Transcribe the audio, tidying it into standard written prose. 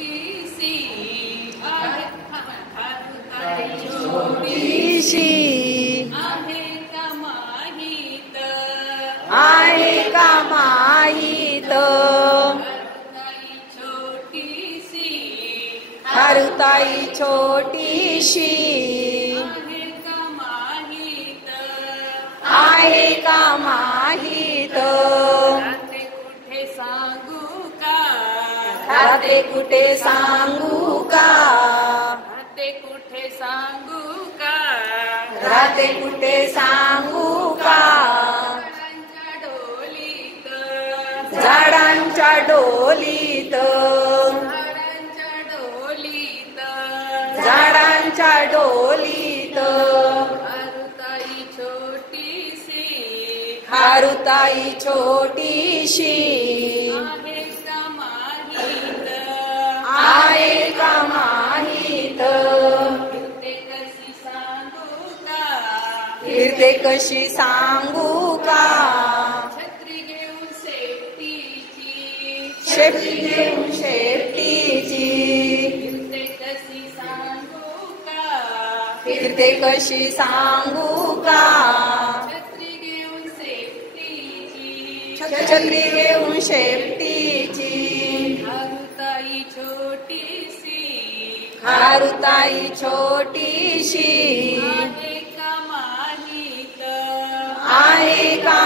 छोटीशी आहे छोटीशी आहे का माहीत आहे का माहीत हरुताई छोटीशी हरुताई छोटीशी आहे का माहीत राहते कुठे सांगू का राहते कुठे सांगू का राहते कुठे सांगू का राहते कुठे सांगू का झाडांच्या डोलीत झाडांच्या डोलीत झाडांच्या डोलीत झाडांच्या डोलीत हरुताई छोटीशी हरुताई छोटीशी आहे का माहीत आहे का माहीत फिरते कशी सांगू का फिरते कशी सांगू का छत्री घेऊन सेफ्टीची शेपटी घेऊन शेपटीची फिरते कशी सांगू का फिरते कशी सांगू का छत्री घेऊन सेफ्टीची छत्री घेऊन शेपटीची हरुताई छोटीशी हरुताई छोटीशी आहे का माहीत आहे का